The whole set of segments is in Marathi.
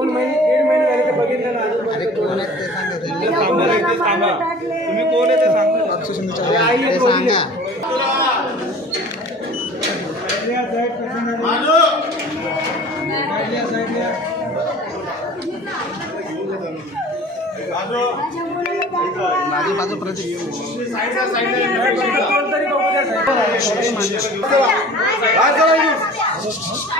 दोन महिने दीड महिने झाले ते बघितलं ना अजून सांगा तुम्ही कोण आहे ते सांगा. ते माझी बाजू प्रतीक. बघू द्या.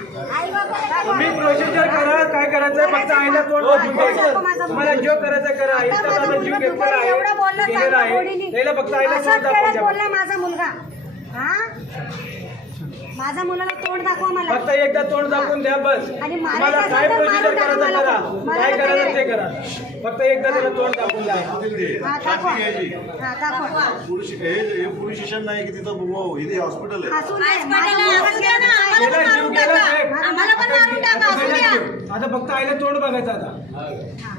तुम्ही प्रोसिजर करा काय करायचं फक्त आईला तोंड दाखवून द्यायचं. तुम्हाला जो करायचं करा. आईचा माझा जीव घेतलेला आहे एवढं बोललं गेलेला आहे. त्याला फक्त आईला तोंड बोलला माझा मुलगा. हा? माझा मुलाला तोंड दाखवा मला. फक्त एकदा तोंड दाखवून द्या बस. आणि मारायचं काय असेल तर प्रोसिजर मारून करायचं करा. मला. काय मला करायचं ते करा. फक्त एकदा त्याला तोंड दाखवून द्या. हा दाखवा. हा दाखवा. पुरुष हे हे पोलीस स्टेशन नाही की तिथं बुवा, इथे हॉस्पिटल आहे. हसून दे. माझा मुलगा गेला जीव गेला साहेब. आता फक्त आईला तोंड बघायचं आता.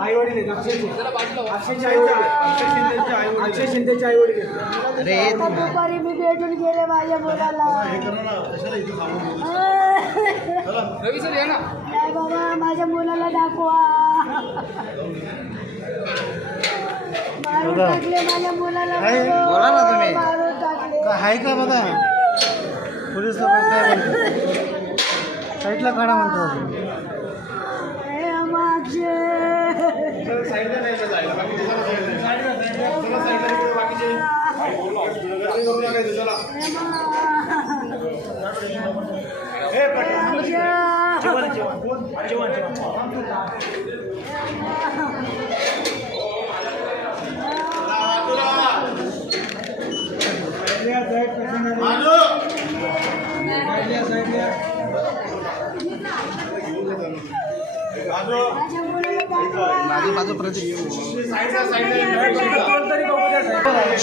आई वडील अक्षय शिंदेचे आई वडील हे आता दुपारी मी भेटून गेले माझ्या मुलाला. हे नाही बाबा माझ्या मुलाला दाखवा. मारून टाकले माझ्या मुलाला बोला ना तुम्ही. मारून टाकले. आहे का बघा? पोलीस लोक काय म्हणतात साईडला काढा म्हणतात माझ्या मुलाला दाखवा माझी बाजू प्रतीक कोण तरी बघू द्या साहेब. साईडला মানুষ